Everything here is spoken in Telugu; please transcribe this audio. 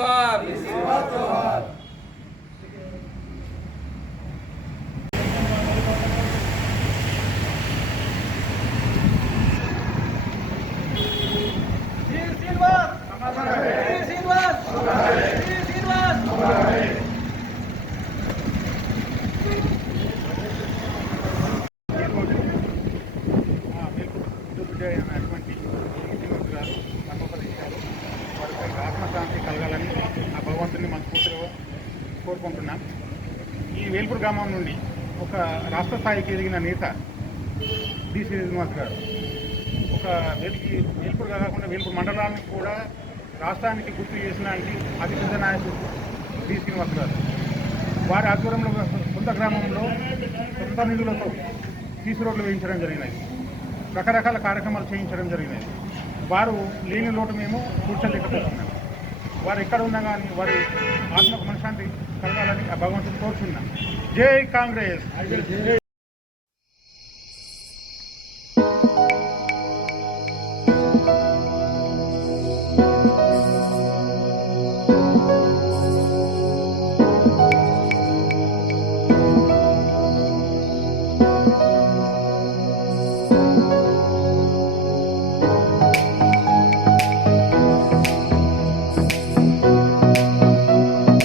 जोहार। అటువంటి ముఖ్యమంత్రి గారు కర్మపదించారు. వారికి ఆత్మశాంతి కలగాలని ఆ భగవంతుని మనస్ఫూర్తిగా కోరుకుంటున్నాం. ఈ వేల్పూర్ గ్రామం నుండి ఒక రాష్ట్ర స్థాయికి ఎదిగిన నేత డి శ్రీనివాస్ గారు ఒక వేల్పూర్ కాకుండా వేల్పూర్ మండలానికి కూడా రాష్ట్రానికి గుర్తు చేసిన అతిపెద్ద నాయకుడు డి శ్రీనివాస్ గారు. వారి ఆధ్వర్యంలో సొంత గ్రామంలో సొంత నిధులతో సీసీ రోడ్లు వేయించడం జరిగినాయి. రకరకాల కార్యక్రమాలు చేయించడం జరిగినాయి. వారు లేని లోటు మేము కూర్చోలేకపోతున్నాం. వారు ఎక్కడ ఉన్నా కానీ వారి ఆత్మకు మనశ్శాంతి కలగాలని ఆ భగవంతుని కోరుతున్నాం. జై కాంగ్రెస్.